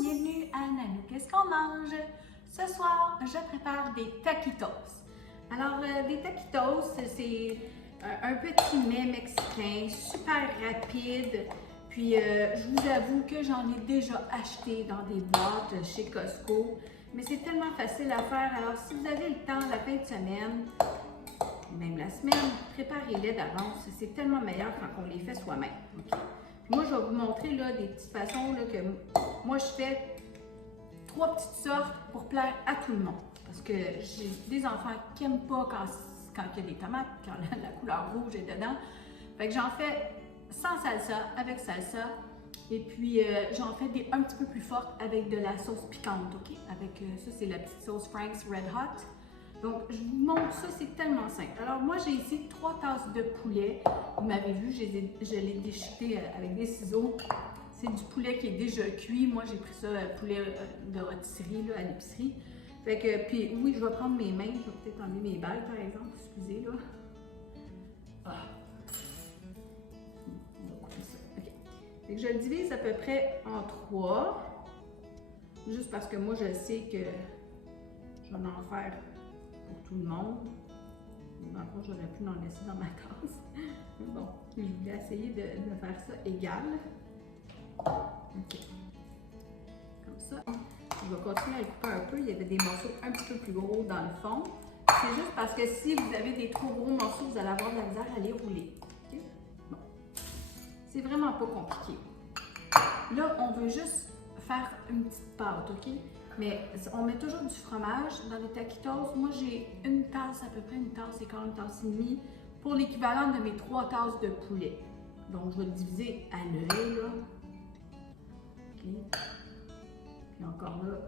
bienvenue à Nanou. Qu'est-ce qu'on mange? Ce soir, je prépare des taquitos. Alors, des taquitos, c'est un petit mets mexicain, super rapide. Puis, je vous avoue que j'en ai déjà acheté dans des boîtes chez Costco. Mais c'est tellement facile à faire. Alors, si vous avez le temps la fin de semaine, même la semaine, préparez-les d'avance. C'est tellement meilleur quand on les fait soi-même. Okay? Moi, je vais vous montrer là, des petites façons là, que moi, je fais 3 petites sortes pour plaire à tout le monde. Parce que j'ai des enfants qui n'aiment pas quand il y a des tomates, quand la couleur rouge est dedans. Fait que j'en fais sans salsa, avec salsa. Et puis, j'en fais des un petit peu plus fortes avec de la sauce piquante, OK? Avec ça, c'est la petite sauce Frank's Red Hot. Donc, je vous montre ça, c'est tellement simple. Alors, moi, j'ai ici 3 tasses de poulet. Vous m'avez vu, je l'ai déchiqueté avec des ciseaux. C'est du poulet qui est déjà cuit. Moi, j'ai pris ça, poulet de rôtisserie là, à l'épicerie. Fait que, puis oui, je vais prendre mes mains. Je vais peut-être enlever mes balles, par exemple. Excusez, là. Ah. On va couper ça. OK. Fait que je le divise à peu près en 3. Juste parce que moi, je sais que je vais en faire pour tout le monde. Dans le fond, j'aurais pu en laisser dans ma tasse. Mais bon, je voulais essayer de faire ça égal. OK. Comme ça. Je vais continuer à le couper un peu. Il y avait des morceaux un petit peu plus gros dans le fond. C'est juste parce que si vous avez des trop gros morceaux, vous allez avoir de la misère à les rouler. Okay? Bon. C'est vraiment pas compliqué. Là, on veut juste faire une petite pâte, OK? Mais on met toujours du fromage dans les taquitos. Moi, j'ai une tasse, à peu près une tasse et quart, une tasse et demie, pour l'équivalent de mes 3 tasses de poulet. Donc, je vais le diviser à l'œil, là. OK. Puis encore là,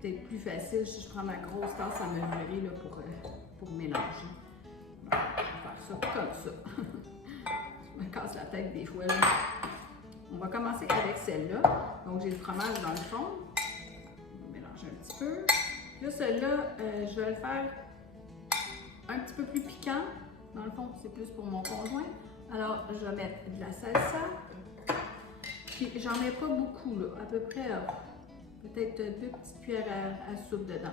peut-être plus facile si je prends ma grosse tasse à mesurer là, pour mélanger. Bon, je vais faire ça comme ça. Je me casse la tête des fois, là. On va commencer avec celle-là. Donc, j'ai le fromage dans le fond. On va mélanger un petit peu. Là, celle-là, je vais le faire un petit peu plus piquant. Dans le fond, c'est plus pour mon conjoint. Alors, je vais mettre de la salsa. Puis, j'en mets pas beaucoup, là. À peu près, peut-être 2 petites cuillères à soupe dedans.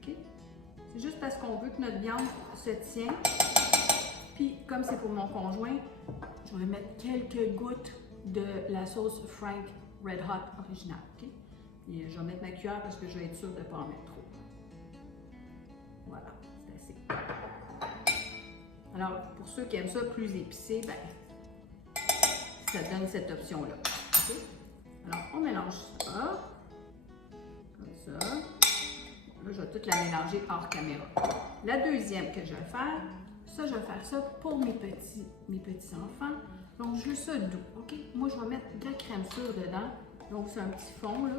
OK? C'est juste parce qu'on veut que notre viande se tienne. Puis, comme c'est pour mon conjoint, je vais mettre quelques gouttes de la sauce Frank Red Hot originale, OK? Et je vais mettre ma cuillère parce que je vais être sûre de ne pas en mettre trop. Voilà, c'est assez. Alors, pour ceux qui aiment ça plus épicé, ben, ça donne cette option-là, OK? Alors, on mélange ça, comme ça. Là, je vais tout la mélanger hors caméra. La deuxième que je vais faire, ça, je vais faire ça pour mes petits enfants. Donc, je veux ça doux, OK? Moi, je vais mettre de la crème sûre dedans. Donc, c'est un petit fond, là.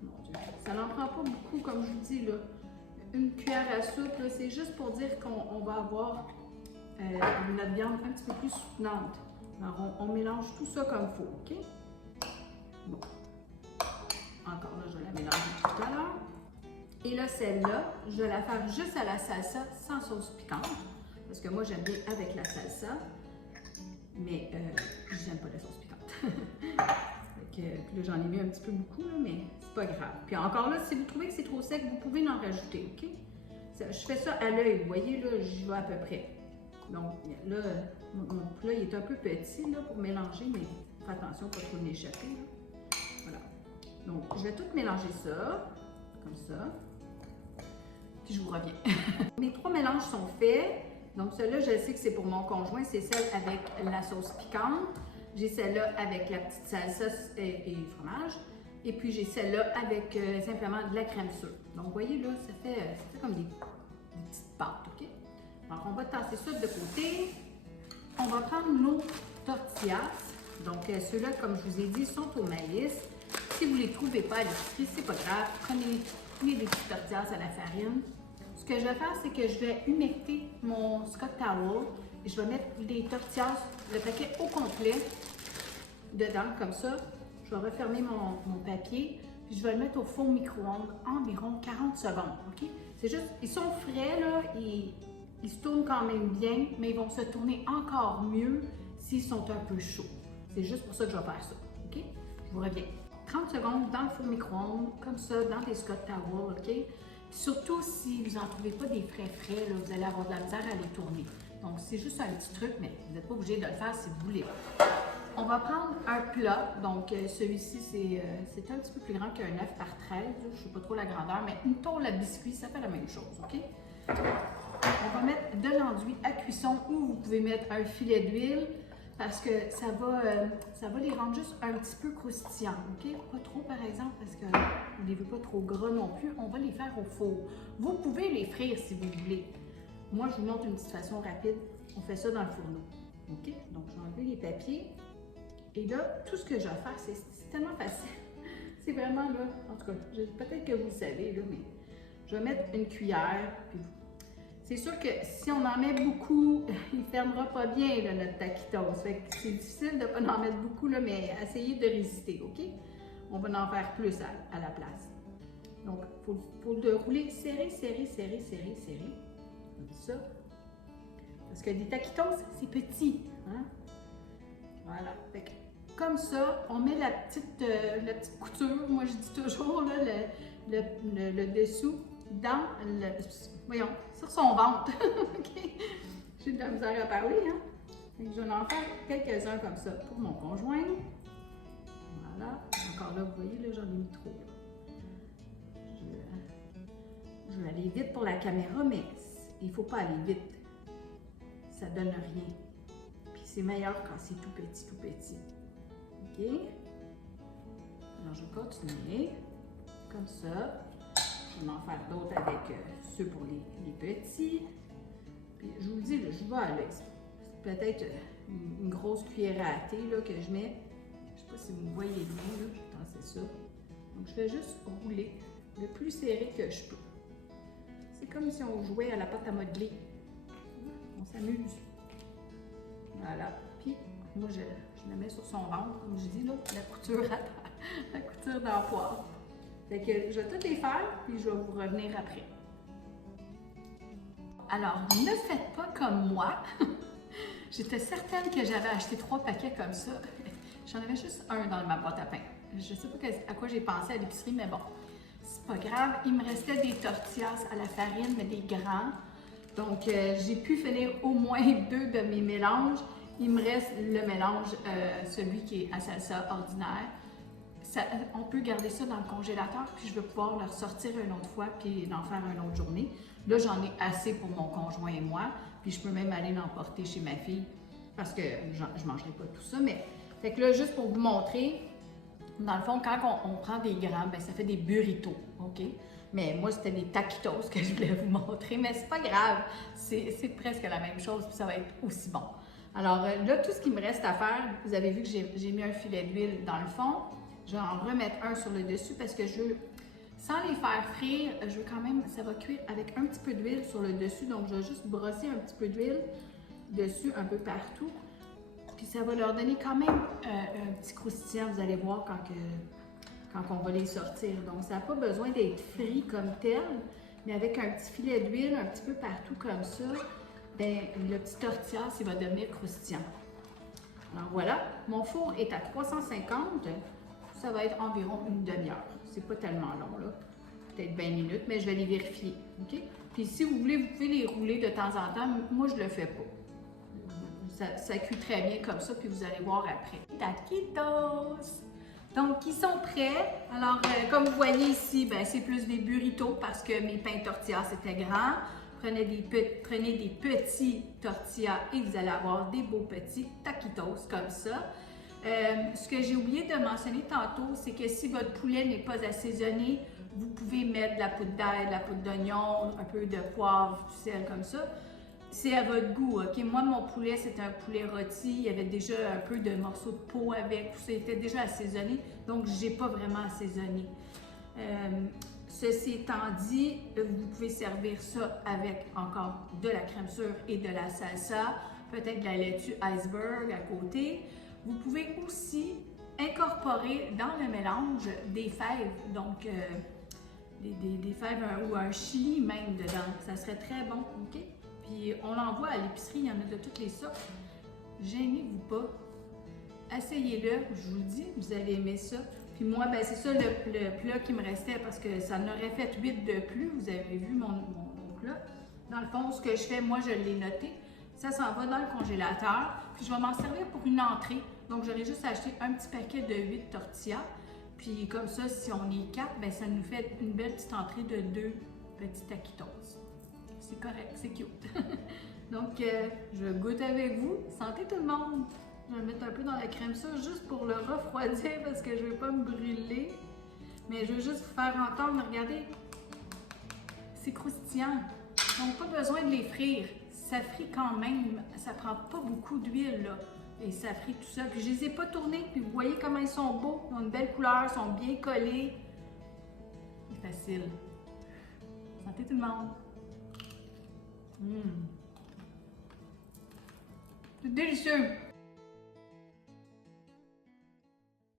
Mon Dieu. Ça n'en prend pas beaucoup, comme je vous dis, là. Une cuillère à soupe, là, c'est juste pour dire qu'on va avoir notre viande un petit peu plus soutenante. Alors, on mélange tout ça comme il faut, OK? Bon. Encore là, je vais la mélanger tout à l'heure. Et là, celle-là, je vais la faire juste à la salsa, sans sauce piquante. Parce que moi, j'aime bien avec la salsa. Mais j'aime pas la sauce piquante. Puis là, j'en ai mis un petit peu beaucoup, là, mais c'est pas grave. Puis encore là, si vous trouvez que c'est trop sec, vous pouvez en rajouter, OK? Je fais ça à l'œil, vous voyez, là, j'y vais à peu près. Donc là, mon plat, il est un peu petit, là, pour mélanger, mais faites attention, pas trop l'échapper, là. Voilà. Donc, je vais tout mélanger ça, comme ça. Puis je vous reviens. Mes 3 mélanges sont faits. Donc, celle-là, je sais que c'est pour mon conjoint, c'est celle avec la sauce piquante. J'ai celle-là avec la petite salsa et le fromage. Et puis, j'ai celle-là avec simplement de la crème sûre. Donc, vous voyez, là, ça fait comme des petites pâtes, OK? Alors, on va tasser ça de côté. On va prendre nos tortillas. Donc, ceux-là, comme je vous ai dit, sont au maïs. Si vous ne les trouvez pas à l'épicerie, c'est pas grave. Prenez des petites tortillas à la farine. Ce que je vais faire, c'est que je vais humecter mon Scott Towel et je vais mettre des tortillas, le paquet au complet, dedans, comme ça. Je vais refermer mon papier, puis je vais le mettre au four micro-ondes environ 40 secondes, OK? C'est juste, ils sont frais, là, ils se tournent quand même bien, mais ils vont se tourner encore mieux s'ils sont un peu chauds. C'est juste pour ça que je vais faire ça, OK? Je vous reviens. 30 secondes dans le four micro-ondes, comme ça, dans des Scott Towel, OK? Surtout si vous n'en trouvez pas des frais, là, vous allez avoir de la misère à les tourner. Donc, c'est juste un petit truc, mais vous n'êtes pas obligé de le faire si vous voulez. On va prendre un plat. Donc, celui-ci, c'est un petit peu plus grand qu'un 9 par 13. Je ne sais pas trop la grandeur, mais une tôle à biscuit, ça fait la même chose, OK? On va mettre de l'enduit à cuisson ou vous pouvez mettre un filet d'huile parce que ça va les rendre juste un petit peu croustillants, OK? Pas trop, par exemple, parce que on ne les veut pas trop gras non plus. On va les faire au four. Vous pouvez les frire si vous voulez. Moi, je vous montre une petite façon rapide. On fait ça dans le fourneau, OK? Donc, je vais enlever les papiers. Et là, tout ce que je vais faire, c'est tellement facile. C'est vraiment là, en tout cas, peut-être que vous le savez, là, mais je vais mettre une cuillère. C'est sûr que si on en met beaucoup, il ne fermera pas bien là, notre taquitos. Fait que c'est difficile de ne pas en mettre beaucoup, là, mais essayez de résister, OK? On va en faire plus à la place. Donc, il faut le rouler serré. Comme ça. Parce que des taquitos, c'est petit. Hein? Voilà. Fait que, comme ça, on met la petite couture, moi je dis toujours là, le dessous dans voyons, sur son ventre. OK? J'ai de la misère à parler, hein? Fait que je vais en faire quelques-uns comme ça pour mon conjoint. Voilà. Encore là, vous voyez, là, j'en ai mis trop. Je vais aller vite pour la caméra, mais il ne faut pas aller vite. Ça donne rien. Puis c'est meilleur quand c'est tout petit. OK? Alors, je vais continuer comme ça. Je vais en faire d'autres avec ceux pour les petits. Puis, je vous le dis, là, je vais aller. C'est peut-être une grosse cuillère à thé là, que je mets. Je ne sais pas si vous voyez bien, là. Attends, c'est ça. Donc, je vais juste rouler le plus serré que je peux. C'est comme si on jouait à la pâte à modeler. On s'amuse. Voilà. Puis, moi, je la mets sur son ventre, comme je dis, là, la couture d'emploi. Fait que je vais toutes les faire, puis je vais vous revenir après. Alors, ne faites pas comme moi. J'étais certaine que j'avais acheté 3 paquets comme ça. J'en avais juste un dans ma boîte à pain. Je ne sais pas à quoi j'ai pensé à l'épicerie, mais bon, c'est pas grave. Il me restait des tortillas à la farine, mais des grands. Donc, j'ai pu finir au moins 2 de mes mélanges. Il me reste le mélange, celui qui est à salsa ordinaire. On peut garder ça dans le congélateur, puis je vais pouvoir le ressortir une autre fois, puis en faire une autre journée. Là, j'en ai assez pour mon conjoint et moi, puis je peux même aller l'emporter chez ma fille, parce que je ne mangerai pas tout ça. Mais, fait que là, juste pour vous montrer, dans le fond, quand on prend des grammes, ben, ça fait des burritos, OK? Mais moi, c'était des taquitos que je voulais vous montrer, mais c'est pas grave, c'est presque la même chose, puis ça va être aussi bon. Alors là, tout ce qu'il me reste à faire, vous avez vu que j'ai mis un filet d'huile dans le fond. Je vais en remettre un sur le dessus parce que sans les faire frire, je veux quand même, ça va cuire avec un petit peu d'huile sur le dessus. Donc, je vais juste brosser un petit peu d'huile dessus un peu partout. Puis, ça va leur donner quand même un petit croustillant, vous allez voir quand on va les sortir. Donc, ça n'a pas besoin d'être frit comme tel, mais avec un petit filet d'huile un petit peu partout comme ça, bien, le petit tortilla, il va devenir croustillant. Alors, voilà, mon four est à 350. Ça va être environ une demi-heure. C'est pas tellement long, là. Peut-être 20 minutes, mais je vais les vérifier. OK? Puis si vous voulez, vous pouvez les rouler de temps en temps. Moi, je le fais pas. Ça cuit très bien comme ça, puis vous allez voir après. Taquitos! Donc, ils sont prêts. Alors, comme vous voyez ici, ben, c'est plus des burritos parce que mes pains tortillas, c'était grand. Prenez des petits tortillas et vous allez avoir des beaux petits taquitos comme ça. Ce que j'ai oublié de mentionner tantôt, c'est que si votre poulet n'est pas assaisonné, vous pouvez mettre de la poudre d'ail, de la poudre d'oignon, un peu de poivre, du sel comme ça. C'est à votre goût, OK? Moi, mon poulet, c'était un poulet rôti. Il y avait déjà un peu de morceaux de peau avec. Tout ça était déjà assaisonné, donc je n'ai pas vraiment assaisonné. Ceci étant dit, vous pouvez servir ça avec encore de la crème sûre et de la salsa, peut-être de la laitue iceberg à côté. Vous pouvez aussi incorporer dans le mélange des fèves, donc des fèves ou un chili même dedans. Ça serait très bon, OK? Puis on l'envoie à l'épicerie, il y en a de toutes les sortes. Gênez-vous pas. essayez-le, je vous le dis, vous allez aimer ça. Puis moi, ben c'est ça le plat qui me restait parce que ça en aurait fait 8 de plus. Vous avez vu mon plat. Dans le fond, ce que je fais, moi, je l'ai noté. Ça s'en va dans le congélateur. Puis je vais m'en servir pour une entrée. Donc, j'aurais juste acheté un petit paquet de 8 tortillas. Puis comme ça, si on est 4, ben ça nous fait une belle petite entrée de 2 petits taquitos. C'est correct, c'est cute. Donc, je goûte avec vous. Santé tout le monde! Je vais mettre un peu dans la crème ça juste pour le refroidir parce que je ne veux pas me brûler. Mais je veux juste vous faire entendre, regardez, c'est croustillant. Donc pas besoin de les frire. Ça frit quand même, ça prend pas beaucoup d'huile là. Et ça frit tout ça. Puis je les ai pas tournés, puis vous voyez comment ils sont beaux. Ils ont une belle couleur, ils sont bien collés. C'est facile. Santé tout le monde! C'est délicieux!